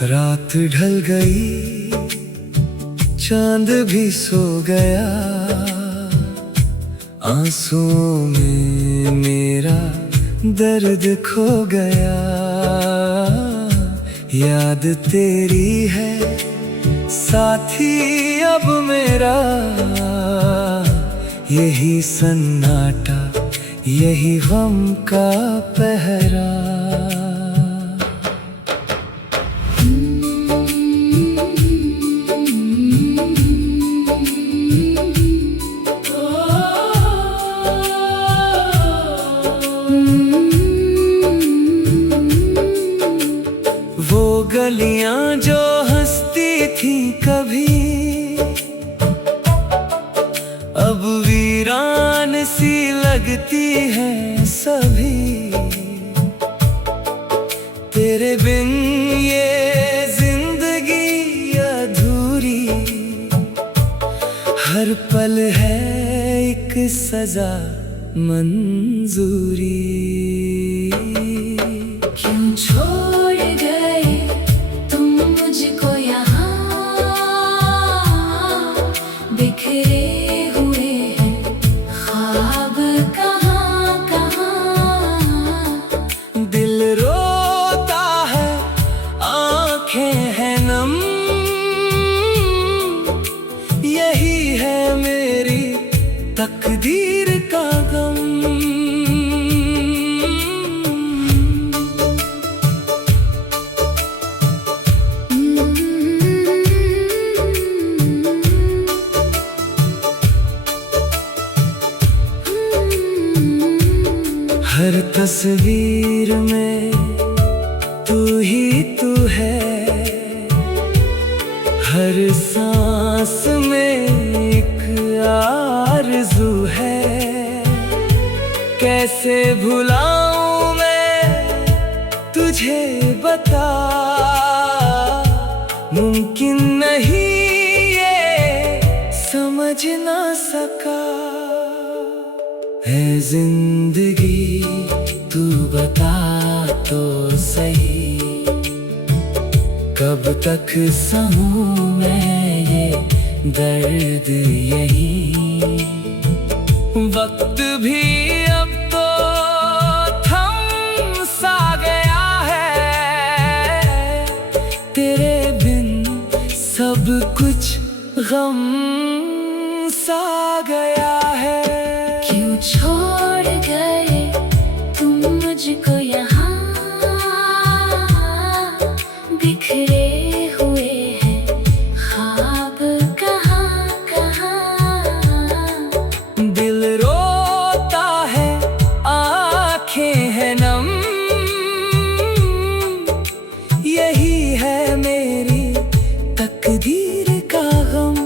रात ढल गई, चांद भी सो गया। आंसुओं में मेरा दर्द खो गया। याद तेरी है साथी अब मेरा, यही सन्नाटा, यही गम का पहरा। वो गलियां जो हंसती थी कभी, अब वीरान सी लगती हैं सभी। तेरे बिन ये जिंदगी अधूरी, हर पल है एक सजा मंजूरी। क्यों छोड़ गए तुम मुझको यहाँ, बिखरे हुए हैं ख्वाब कहाँ कहाँ। दिल रोता है, आँखें हैं नम, यही है मेरी तकदीर का गम। हर तस्वीर में तू ही तू है, हर सांस में एक आरज़ू है। कैसे भुलाऊं मैं तुझे बता, मुमकिन नहीं ये समझ ना सका। है जिंदगी तू बता तो सही, कब तक सहूं मैं ये दर्द यही। वक्त भी अब तो थम सा गया है, तेरे बिन सब कुछ गम सा गया है। क्यों छोड़ गए तुम मुझको यहाँ, बिखरे हुए हैं ख्वाब कहाँ कहाँ। दिल रोता है, आँखें हैं नम, यही है मेरी तकदीर का गम।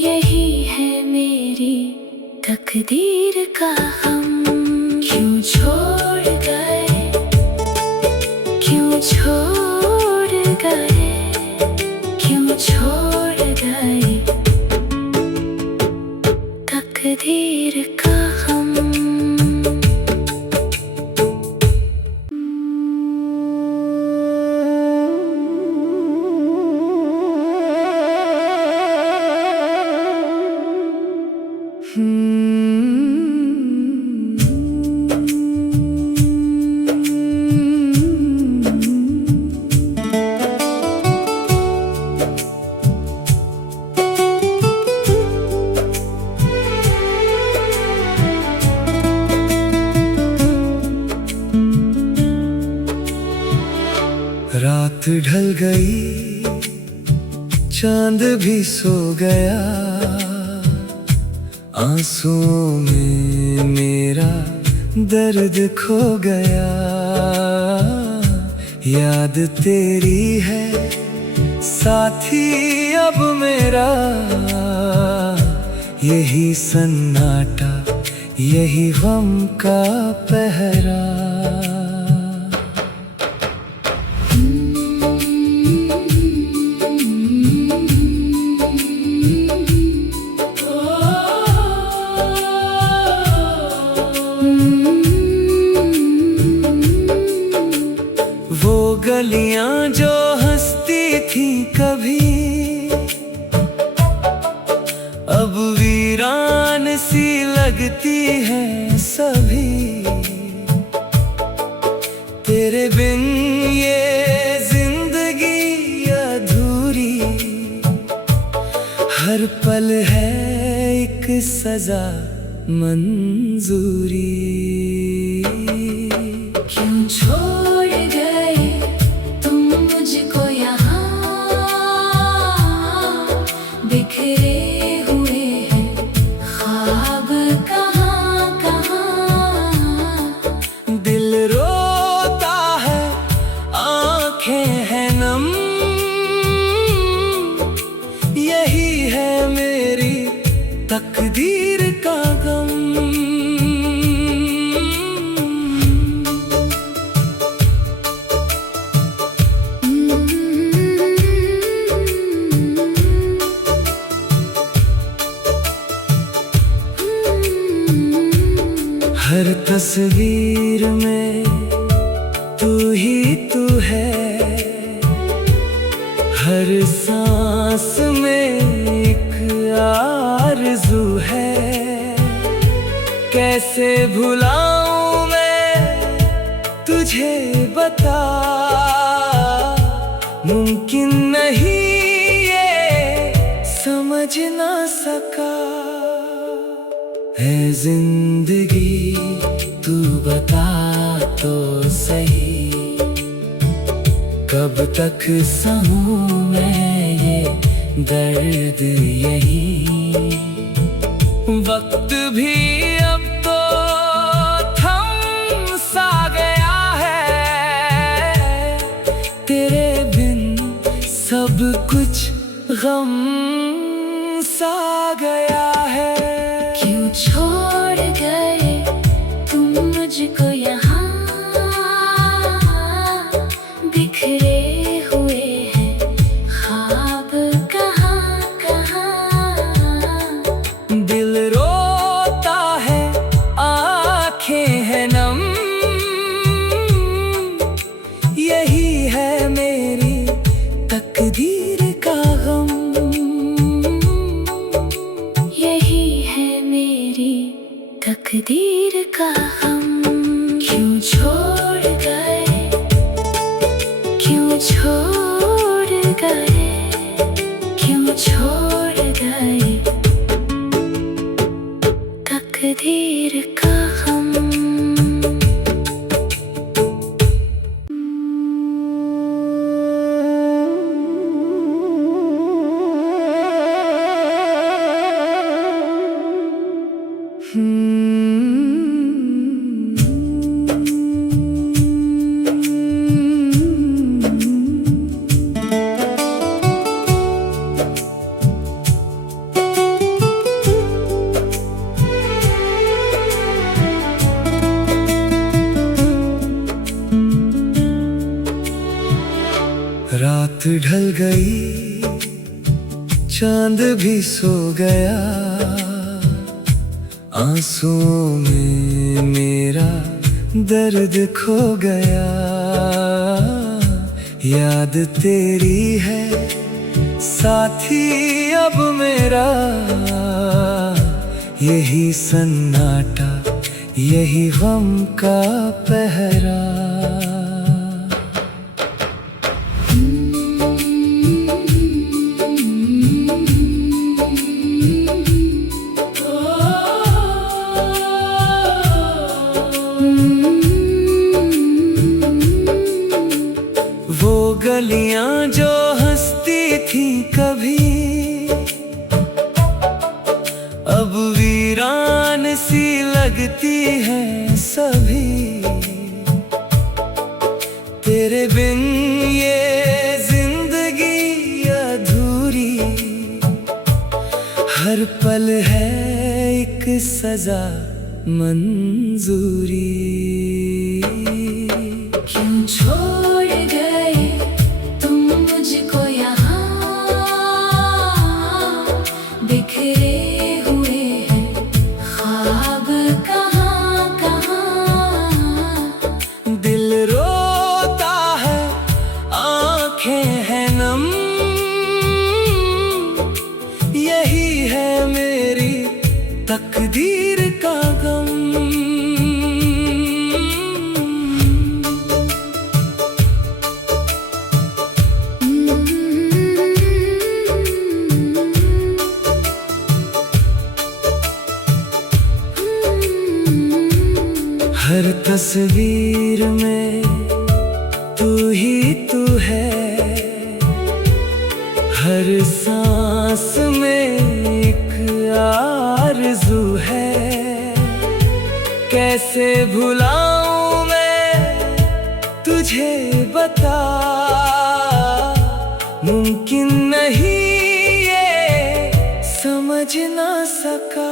यही है मेरी तकदीर का गम। क्यों छोड़ गए, क्यों छोड़ गए, क्यों छोड़ गए तकदीर का गम। रात ढल गई, चांद भी सो गया। आंसुओं में मेरा दर्द खो गया। याद तेरी है साथी अब मेरा, यही सन्नाटा, यही गम का पहरा। वो गलियां जो हंसती थी कभी, अब वीरान सी लगती हैं सभी। तेरे बिन ये जिंदगी अधूरी, हर पल है एक सजा मंजूरी। क्यों छोड़ गए तुम मुझको यहाँ, बिखरे हुए हैं ख्वाब कहाँ कहाँ। दिल रोता है, आंखें हैं नम, यही है मेरी तकदीर का गम। हर तस्वीर में तू ही तू है, हर सांस में एक आरज़ू है। कैसे भुलाऊं मैं तुझे बता, मुमकिन नहीं ये समझ ना सका। है जिंदगी तू बता तो सही, कब तक सहूं मैं ये दर्द यही। वक्त भी अब तो थम सा गया है, तेरे बिन सब कुछ गम सा गया है। क्यों छोड़ गए तुम मुझको यहाँ, बिखरे हुए हैं ख्वाब कहाँ कहाँ। दिल रोता है, आंखें हैं नम, यही है मेरी तकदीर का गम। यही है मेरी तकदीर का हम। क्यों छोड़ गए, क्यों छोड़ गए, क्यों छोड़ गए तकदीर का हम। रात ढल गई, चांद भी सो गया, आंसुओं में मेरा दर्द खो गया। याद तेरी है साथी अब मेरा, यही सन्नाटा यही गम का पहरा। वो गलियां जो हंसती थी कभी, अब वीरान सी लगती हैं सभी। तेरे बिन ये जिंदगी अधूरी, हर पल है एक सजा मंजूरी। क्यों छोड़ गए तुम मुझको यहाँ, बिखरे हुए हैं ख्वाब कहाँ कहाँ। दिल रोता है, तस्वीर में तू ही तू है, हर सांस में एक आरज़ू है। कैसे भुलाऊं मैं तुझे बता, मुमकिन नहीं ये समझ ना सका।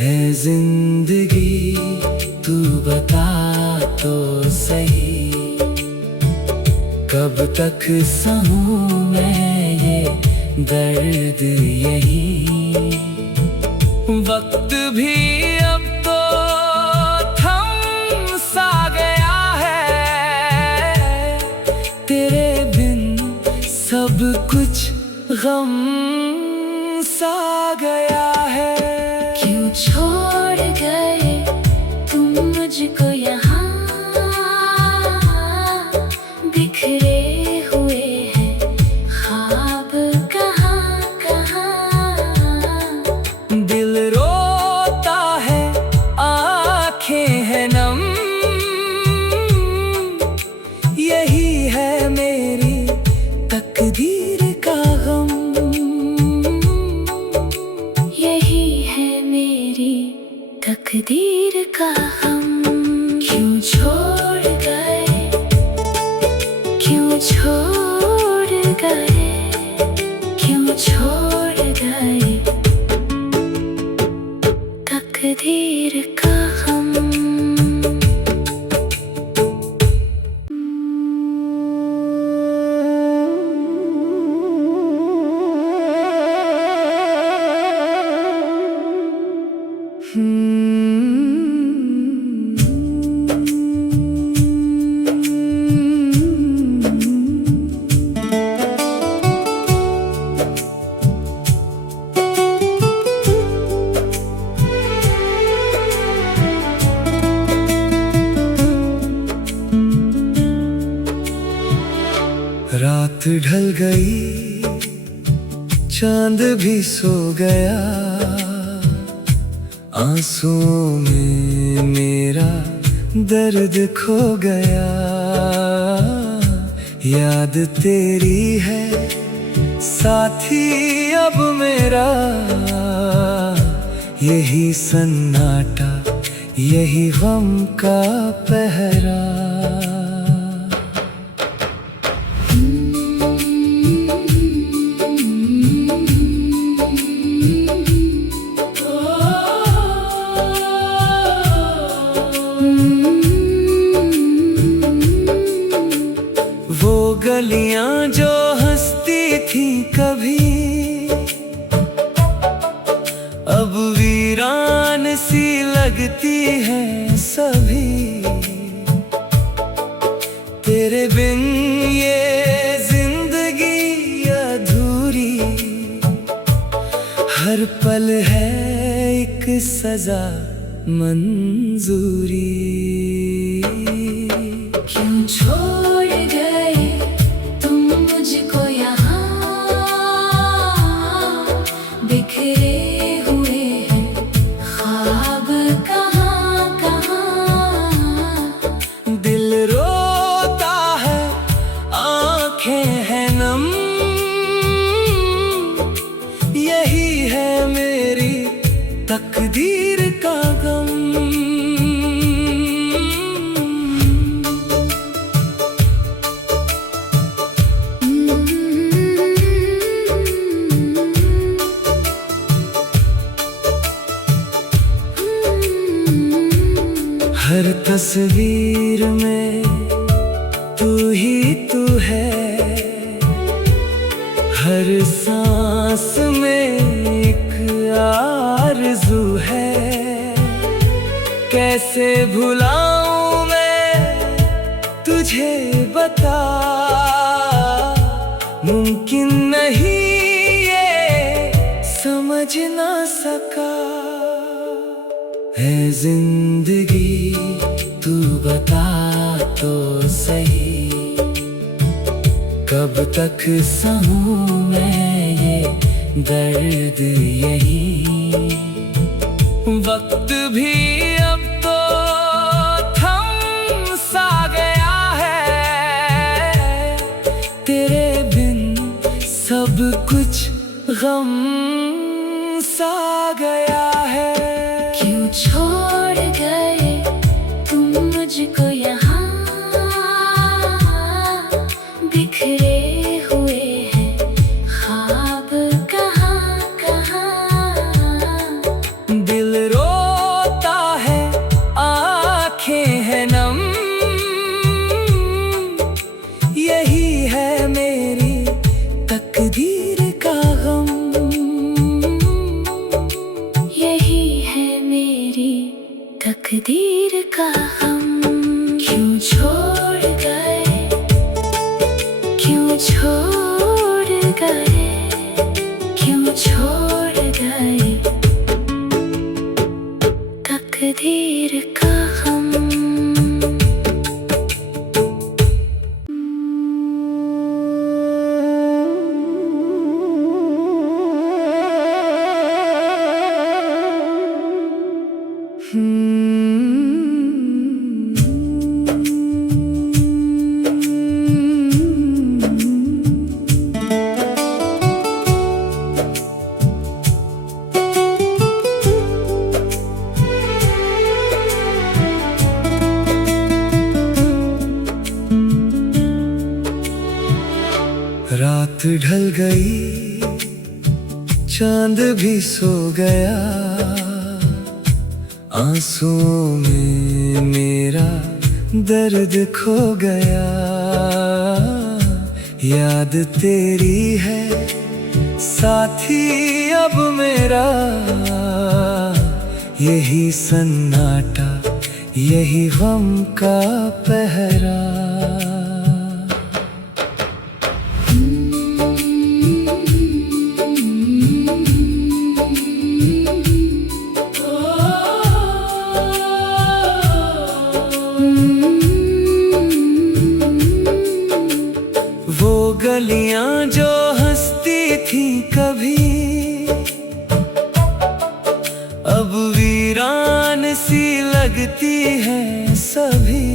है जिंदगी तू बता तो सही, कब तक सहूं मैं ये दर्द यही। वक्त भी अब तो थम सा गया है, तेरे बिन सब कुछ गम सा गया है। क्यों छोड़ गए तुम मुझको यहाँ, बिखरे हुए हैं ख्वाब कहाँ कहाँ। दिल रोता है आँखें हैं नम, यही है मेरी तकदीर का गम। यही है मेरी तकदीर का गम। क्यों छोड़ गए, क्यों छोड़ गए, क्यों छोड़ गए तकदीर का गम। रात ढल गई, चांद भी सो गया, आंसुओं में मेरा दर्द खो गया। याद तेरी है साथी अब मेरा, यही सन्नाटा यही गम का पहरा। वो गलियां जो हंसती थी कभी, अब वीरान सी लगती हैं सभी। तेरे बिन ये जिंदगी अधूरी, हर पल है एक सजा मंजूरी। क्यों छोड़ गए तुम मुझको यहाँ, बिखरे हुए हैं ख्वाब कहाँ कहाँ। दिल रोता है आँखें हैं नम, यही है मेरी तकदीर का गम। हर तस्वीर में तू ही तू है, हर सांस में एक आरज़ू है। कैसे भुलाऊं मैं तुझे बता, मुमकिन नहीं ये समझ ना सका। है जिंदगी तू बता तो सही, कब तक सहूं मैं ये दर्द यही। वक्त भी अब तो गम सा गया है। क्यों छोड़ गए तुम मुझको यहाँ, बिखरे हुए हैं ख्वाब कहाँ कहाँ। दिल रोता है, आँखें हैं नम, यही है मेरी तकदीर का गम, यही है मेरी तकदीर का हम। क्यों छोड़ गए, क्यों छोड़ गए, क्यों छोड़ गए तकदीर का हम। रात ढल गई, चांद भी सो गया, आंसुओं में मेरा दर्द खो गया। याद तेरी है साथी अब मेरा, यही सन्नाटा, यही गम का पहरा। वो गलियां जो हंसती थी कभी, अब वीरान सी लगती हैं सभी।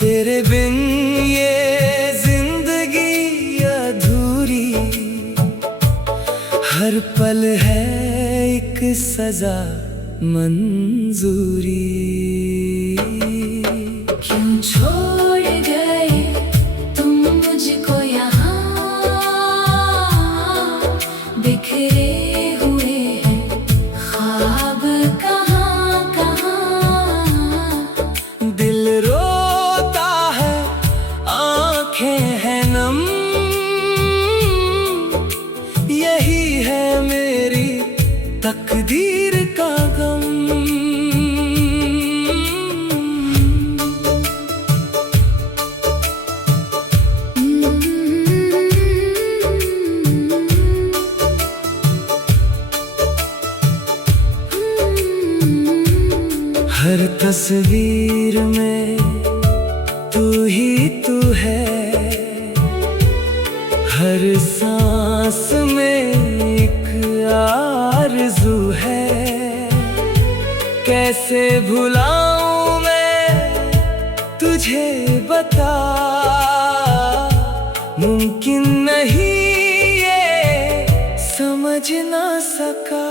तेरे बिन ये जिंदगी अधूरी, हर पल है एक सजा मंजूरी। क्यों छोड़ गए तुम मुझको यहाँ, बिखरे हुए हैं ख्वाब कहाँ कहाँ। दिल रोता है, आँखें हैं नम, यही है मेरी तकदीर का गम। हर तस्वीर में तू ही तू है, हर सांस में एक आरज़ू है। कैसे भुलाऊं मैं तुझे बता, मुमकिन नहीं ये समझ ना सका।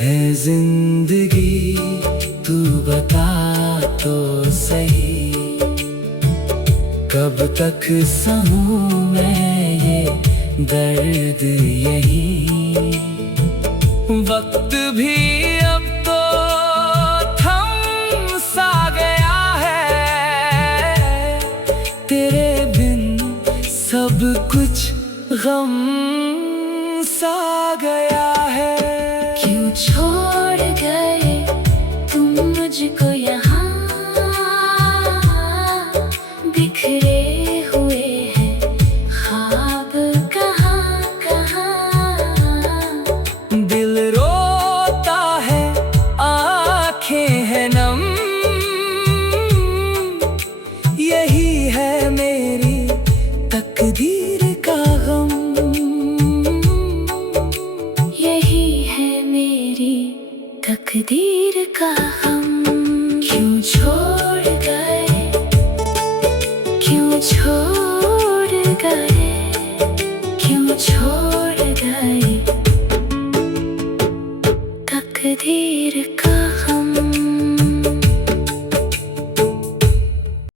है जिंदगी तू बता तो सही, कब तक सहूं मैं ये दर्द यही। वक्त भी अब तो थम सा गया है, तेरे बिन सब कुछ गम सा गया है। क्यों छोड़ गए तुम मुझको यहाँ, बिखरे हुए हैं ख्वाब कहाँ कहाँ। दिल रोता है, आँखें हैं नम, यही है मेरी तकदीर का गम, यही है मेरी तकदीर का हम। क्यों छोड़ गए, क्यों छोड़ गए, जाए तकदीर का